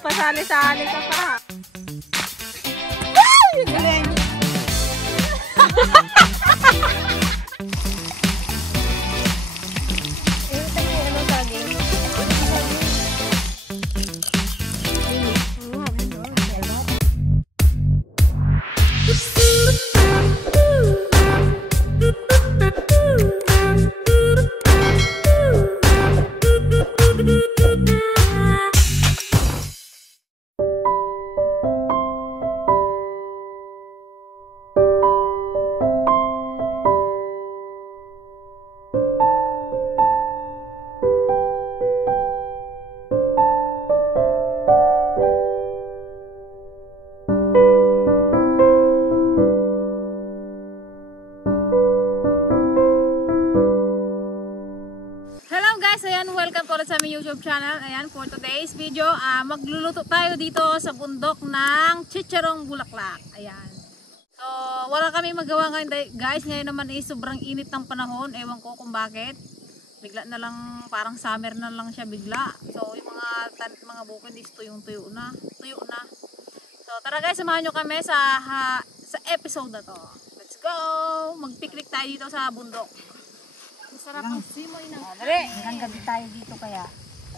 Pasali-sali ka pa. Galing. Welcome po ulit sa aming YouTube channel. Ayan, for today's video, magluluto tayo dito sa bundok ng chicharong bulaklak. Ayan. So, wala kami magawa ngayon guys. Ngayon naman sobrang init ng panahon. Ewan ko kung bakit. Bigla na lang, parang summer na lang siya bigla. So, yung mga bukid is tuyong-tuyo na. Tuyo na. So, tara guys, samahan nyo kami sa episode na to. Let's go! Mag-picnic tayo dito sa bundok. Masarap ang simoy ng hanggang gabi tayo dito kaya.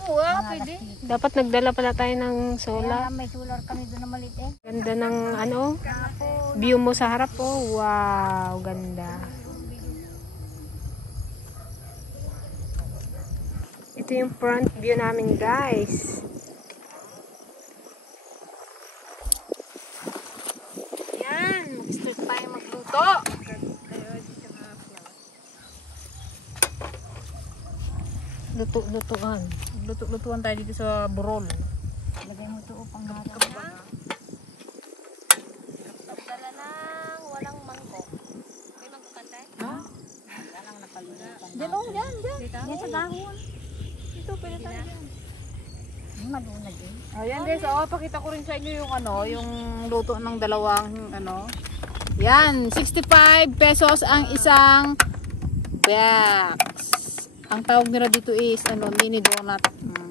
Oo, pwede. Dapat nagdala pala tayo ng solar. May solar kami doon na maliit eh. Ganda ng view mo sa harap oh. Wow, ganda. Ito yung front view namin guys. Yan, mag-start tayo magluto. Lutuan. Lutuan tayo dito sa burol. Lagay mo ito upang harap. Dala ng walang mangkok. May mangkokan tayo? Ha? Walang napalimutan. Diyan. Yan sa dahon. Dito, pwede tayo dyan. Malunag eh. Ayan guys, pakita ko rin sa inyo yung yung luto ng dalawang Yan, 65 pesos ang isang box. Ang tawag nila dito is mini donut.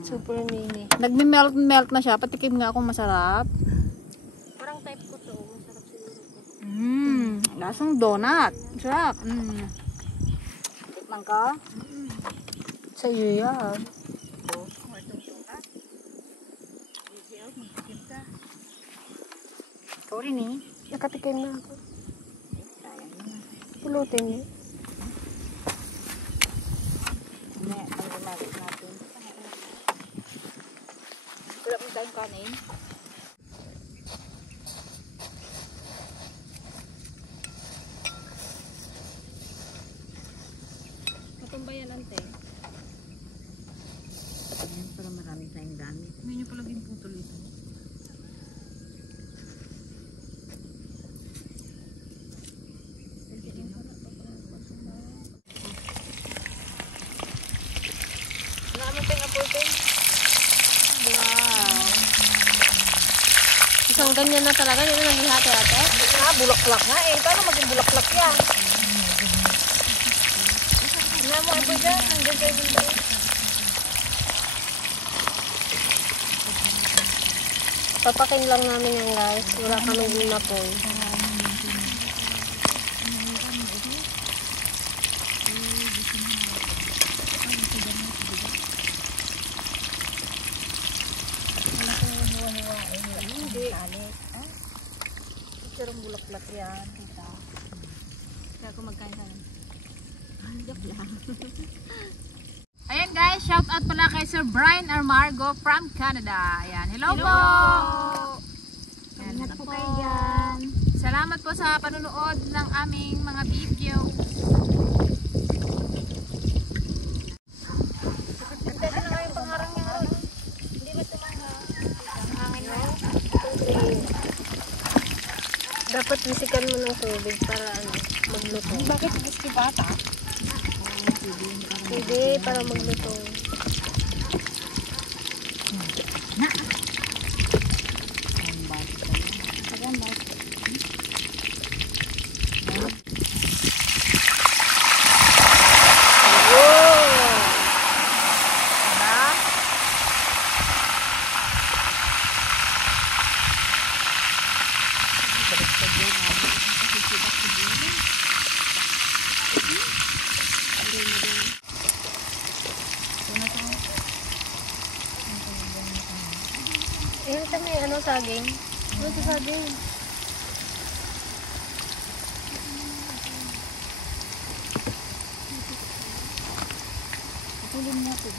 Super mini. Nagme-melt na siya. Patikim nga akong masarap. Parang type ko to. Masarap siguro. Lasang donut. Sarap. Tikman ka? Sa iyo yan. Ikaw rin eh. Nakatikim na ako. Pulutin niyo. Natin. Wala mo tayong kanin. Matumbayan ante. Ayan, para marami tayong gamit. Hindi nyo palaging putol ito. Wow. Isang ganyan na talaga. Yan na naging hati-hati. Bulaklak nga eh. Paano maging bulaklak yan? Nga mo ito dyan. Nandiyan kayo dito. Papakin lang namin yan guys. Wala kaming lunapoy. Chicharong bulaklak yan. Kaya kung magkain ka lang. Joke lang. Ayan guys, shout out pala kay Sir Brian Armargo from Canada. Ayan, hello po! Ingat po kayo dyan. Salamat po sa panunood ng aming mga video. Pwede na kayo pangharang niya ron. Hindi ba tumanga? Hangin mo? Dapat bisikan mo ng tubig para magluto. Bakit gusto bata? Hindi, para magluto. Ayun kami, ano, saging. Ano sa saging? Pulin mo ito.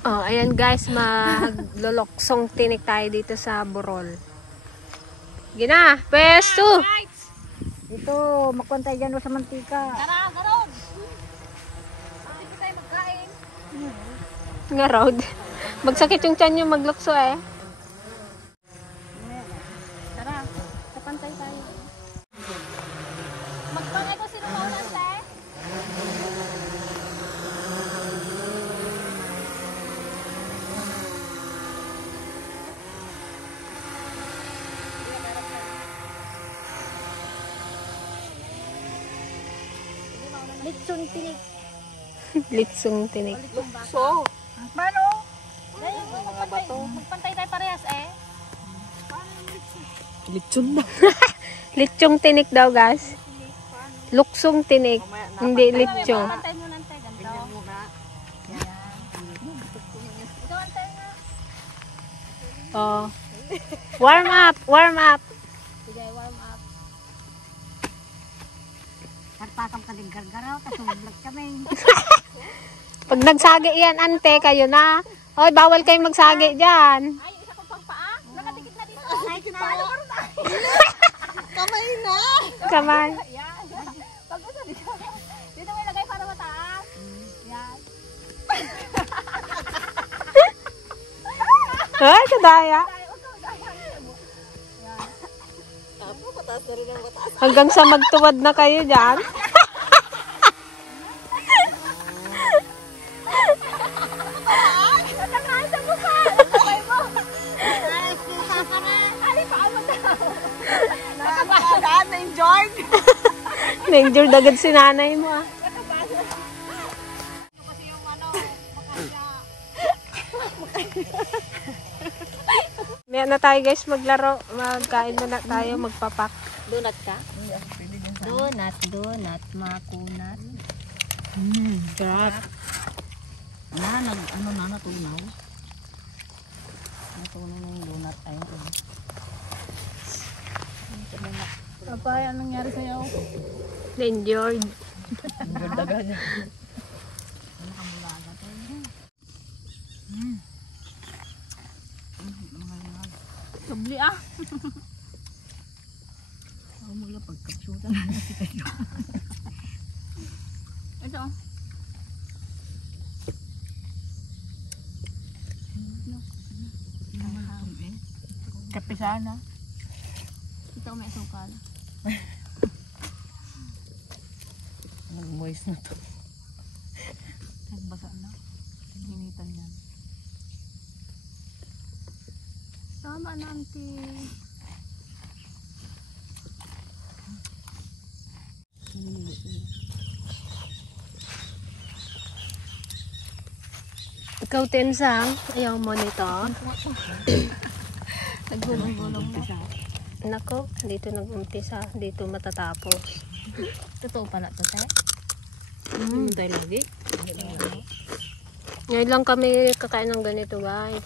Oh, ayan guys, magloloksong tinik tayo dito sa Burol. Gina, pesto! Ito, makuha dyan sa mantika. Tara, garod! Hindi po tayo magkain. Nga road. Magsakit yung tiyan yung maglukso eh. Tara, kapantay tayo. Magpangay ko sino maunan tayo. Litson tinik. Litsong tinik. Paano? Dahil magpantay tayo parehas eh. Litsong tinik daw guys. Luksong tinik. Hindi litsong. Pantay mo nante, ganito. Ikaw antay nga. Oh. Warm up, warm up. Sige, warm up. Parpakam ka din gargaraw, kasublag kami. Pag nagsagi yan, ante, kayo na. Hoy, bawal kayo magsagi dyan. Ay, isa kong pang paa. Nakadikit na dito. Ay, paano ka rin? Kamay na! Kamay. Yan. Pag gusto dito. Dito may lagay para mataas. Yan. Ay, kadaya. Hanggang sa magtuwad na kayo dyan. Na-injured agad si nanay mo ah. Maya na tayo guys maglaro. Magkain muna tayo, magpapak. Donut ka? Donut, makunat. Sarap. Natunaw. Natunaw na yung donut. Ayun. Papay, anong nangyari sa'yo? Na-injured. Subli ah. Ako mula pagkapsutan. Ito. Kape sana. Ito may asukal. Nag-moist na to. Nagbasa na. Hinitan yan. Tama na, auntie. Ikaw, Tensang, ayaw mo nito. Naggulong-gulong mo. Nako, dito nag-umpisa. Dito matatapos. Totoo pala to, te? Dahil lagi. Ngayon lang kami kakain ng ganito, guys.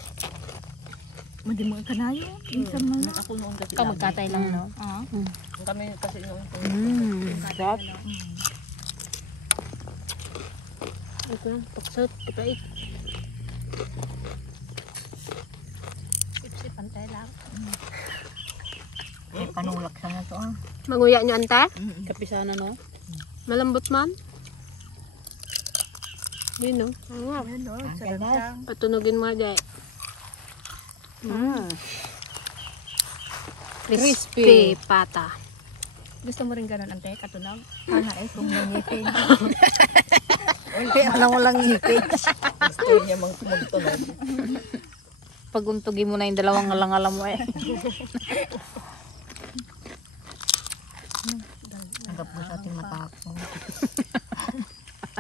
Madi mo kanayo. Minsan mo na. Ako noon kasi Magkatay lang, no? Kami kasi noon. Sarap. Ito lang, paksot, tipait. Sip-sipan tayo lang. Eh, panulak sa nga to, ah. Manguya nyo, ante? Kape sana, no? Malambot man? Yun, no? Ang nga. Ano, sarap. Patunogin mo, Jay. Crispy pata. Gusto mo rin ganun, ante? Katunog? Sana eh, kung nangipin. Walang ngipin. Gusto niya magtunog. Paguntugin mo na yung dalawang ngalang-ngalang mo eh. Agap mo sa ating mata ko.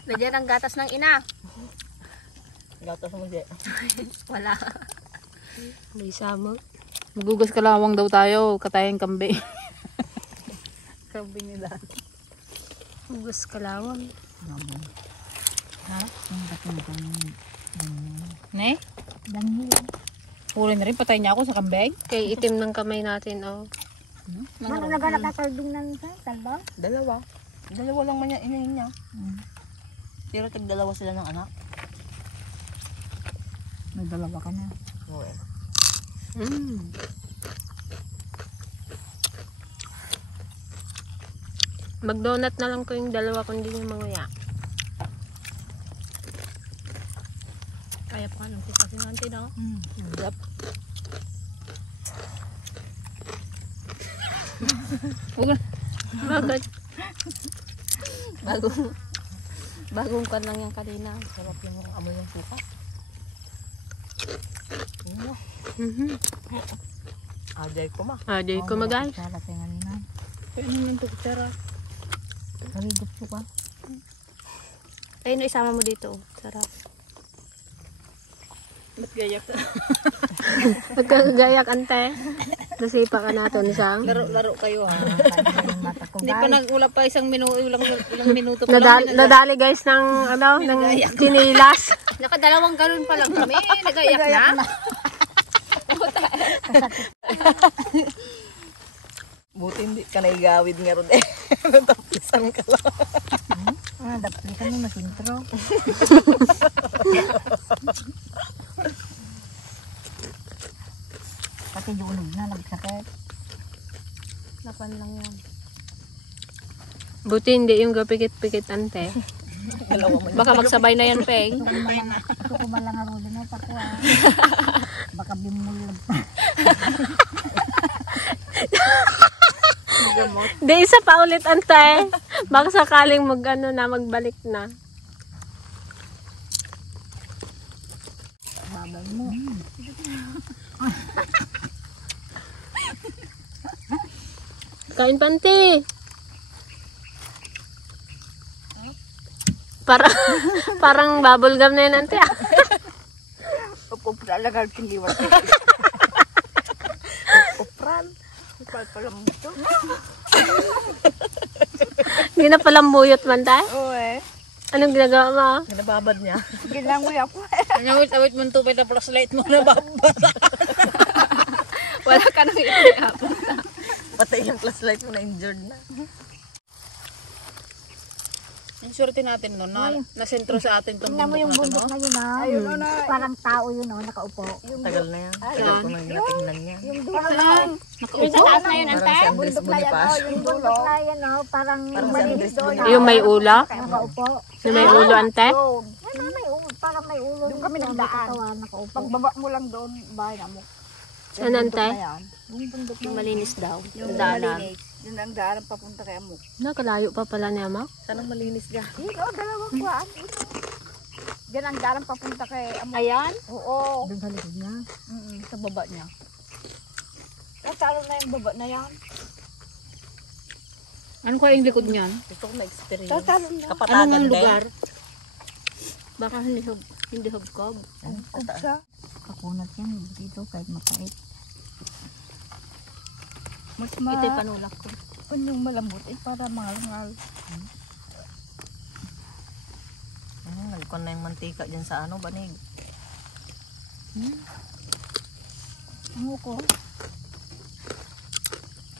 Lagyan ang gatas ng ina. Gatas mo di. Wala. May samot. Magugas kalawang daw tayo, katayang kambing. Kambing nila. Hugas kalawang. Ha? Ang dating kambing. Ne? Dami. Huli na rin, patay niya ako sa kambing. Kay itim ng kamay natin, oh. Ano naganap na kaldong ng talba? Dalawa. Dalawa lang man yan inahin niya. Pero tag-dalawa sila ng anak. May dalawa ka na. Oo. Mag-donut na lang ko yung dalawa kundi yung manguya. Kaya pa nung kasi nanti na. Yep. Bakit? Bagong kan lang yung kanina. Sarap yung amoy ng suka. Ajay ko ma. Ajay ko guys. Sarap yung kanina. Kaya naman ito, kutsara. Harigop suka. Ayun, isama mo dito. Sarap. Ba't gayak? Nagkagayak, ante. Nasipa ka natin isang. Laro kayo ha. Hindi pa wala pa isang minuto, ilang minuto pa Nadali guys ng, ng sinilas. Nakadalawang galon pa lang kami. Nagayak na. Buti hindi ka naigawid nga ron eh. Natapisan ka lang. Dapisan mo masintro. Pati junog na, nagsakit. Lapan lang yan. Buti hindi yung gapikit-pikit ante. Baka magsabay na yan, Peng. Ito ko malang aro din ako ako ah. Baka bimulag pa. Di isa pa ulit, ante. Baka sakaling magbalik na. Babay mo. Kain panti. Parang bubble gum na yun, ante. Upupra lagal tindiwan. Upupran. Upupran pala mo ito. Hindi na palang buyot man tayo. Oo eh. Anong ginagawa mo? Ginababad niya. Gilangoy ako. Awit mo tubig na flashlight mo na babasa. Wala ka nang iapon. Patay yung flashlight mo na injured na. Ang swerte natin no, nasentro sa atin itong Tingnan mo yung bundok na yun ah. Ayun na. Parang tao yun oh, nakaupo. Tagal na yan. Tagal ko nang natingnan niya. Yung dulang. Yung sa taas na yun, ante? Bundok na yan oh. Yung bundok na yan oh. Parang malinis doon. Yung may ulo? Nakaupo. Yung may ulo, ante? Yan ah, may ulo. Parang may ulo. Yung kami nagdaan. Nakaupo. Pagbaba mo lang doon, bahay na mo. Saan, ante? Yung bundok na Malinis daw. yung daanan. Yun ang daanan papunta kay Amok. Nakalayo pa pala niya, Mak. Sanang malinis ka? Dito, dalawang kuhaan. Diyan ang daanan papunta kay Amok. Ayan? Oo. Doon sa likod niya? Sa baba niya. Natalo na yung baba na yan. Ano ko yung likod niyan? Gusto ko na-experience. Tatalo na. Kapatagan Anong din. lugar? Baka hindi hubkob. Siya. Kakunat yan dito kahit mapait. Mas Ito'y panulak ko. yung malambot para mangal-ngal. Nalikon na yung mantika dyan sa banig. Ano ko?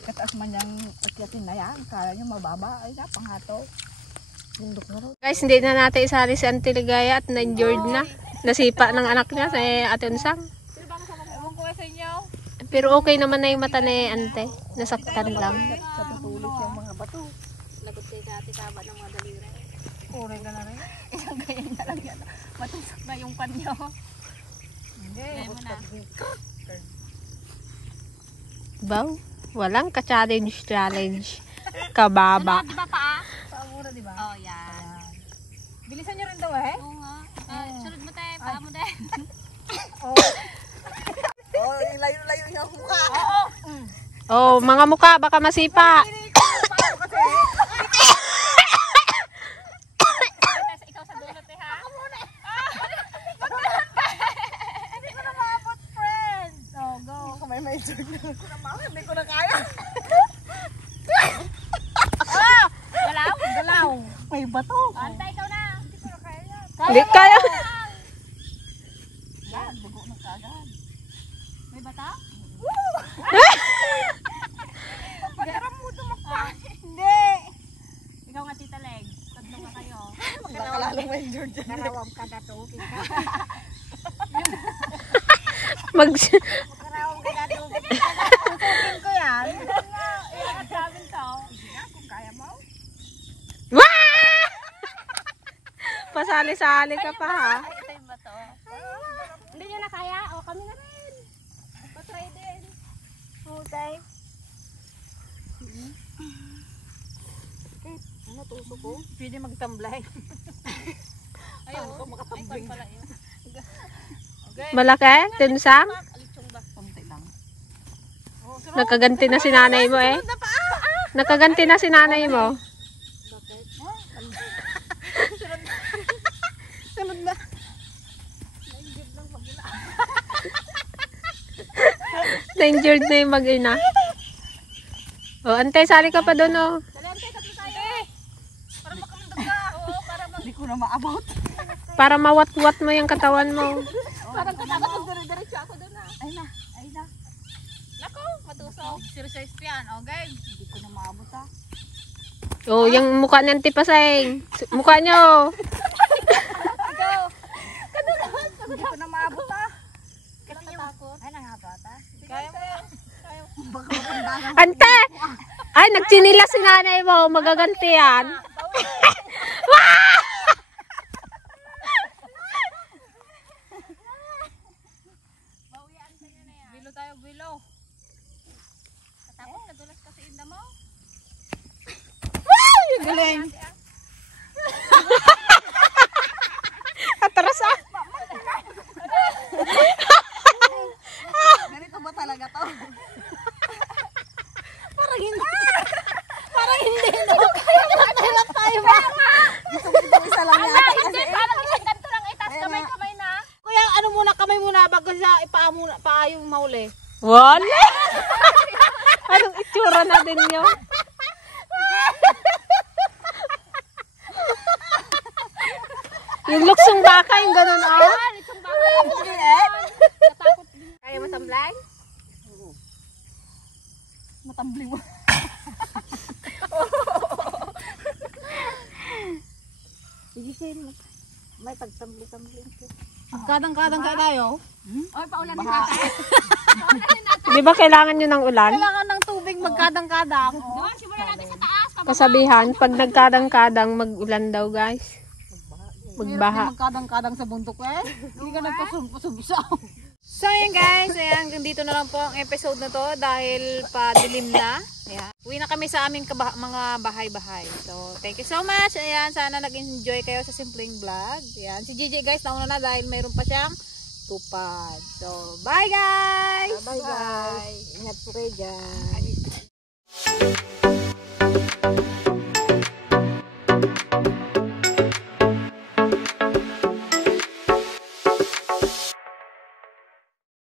Kataas man yung akyatin na yan. Kala nyo mababa. Ay na, panghato. Bundok na rin. Guys, hindi na natin isali si Auntie Ligaya at na-injured na. Nasipa ng anak niya sa Ate Unsang. Ewan ko sa inyo. Pero okay naman na yung mata ni Ante. Nasaktan lang. Sa tutulis yung mga bato. Lagot kay Ate Taba ng mga daliri. Kuray ka na rin. Isang ganyan na lang yan. Matusok na yung panyo. Hindi. Baw, walang ka-challenge. Kababa. Di ba paa? Pamura, di ba? Oh, yan. Bilisan nyo rin daw eh. Oo nga. Sunod mo tayo, paa mo tayo. Oh, layo-layo yung mukha. Oh, mga mukha, baka masipa. Ikaw sa dulot eh ha? Hindi ko na kaya. Galaw. May bato. Antay ikaw na. Hindi ko na kaya yan. Hindi kaya. Yan, bugo na kaagad. May bata? Pagkaram mo tumakpa. Hindi. Ikaw nga Tita Leg. Tatlo ka kayo. Nakalala mo yung George. Narawam ka na to. Mag... Narawam ka na to. Tutukin ko yan. Iangat namin to. Kung kaya mo. Wah! Pasali-sali ka pa ha. Ay, ito yung bato. Hindi nyo na kaya? O, kami na rin. Patry din. Okay. Ano tuso ko? Pwede magtamblay. Ayun. Ako makatambling. Pala yun. Malaki? Tinsang? Alitsong ba? Konti lang. Nakaganti na si nanay mo eh. Nakaganti na si nanay mo. Sunod na. Na-injured na yung mag-ina. O, antay, sali ka pa doon oh. Talente, tatlo tayo. Para makamundag ka. Oo, para Hindi ko na maabot. Para mawat-wat mo yung katawan mo. Parang katakot magdire-diretso ako doon ha. Ay na. Ay na. Nako, matusok. Serious yan. Okay. Hindi ko na maabot ha. O, yung mukha ng tipaseng. Mukha nyo. Hindi ko na maabot ha. Nakatakot. Ay nangabat ha. Kaya mo yan. Baka makandangan. Ante! Ay, nagsinila si nanay mo. Magaganti yan. Bawian ka nyo na yan. Bilo tayo, bilo. Katakot, nadulas kasi inda mo. Galing. Atras ah. Ganito ba talaga to? Parang hindi. Parang hindi, no? Hirap tayo ba? Gusto mo ito isa lang yata Hindi, kasi. parang isang ganito lang. Itas kamay-kamay na. Kuya, ano muna, kamay muna bago siya paa yung mahuli. Wala. Anong itsura na din yun? Yung luksong baka, yung ganun ah. Itong baka. Katakot din. Kaya mo tamblay? Matambling mo. Sige sin. May pagtambling-tambling ko. Kadang-kadang ka tayo. Oy, paulan na natin. Di ba kailangan nyo ng ulan? Kailangan ng tubig magkadang-kadang. Doon, simulan natin sa taas. Kasabihan, pag nagkadang-kadang mag-ulan daw guys. Magbaha. Magkadang-kadang sa bundok eh. Hindi ka nagpasubsaw. So ayan guys, ayan, hanggang dito na lang po ang episode na to dahil padilim na. Ayan. Uwi na kami sa aming mga bahay-bahay. So thank you so much. Ayan, sana nag-enjoy kayo sa simpleng vlog. Ayan, si Gigi guys, nauna na dahil mayroon pa siyang tupad. So bye guys! Bye guys. Ingat po kayo dyan.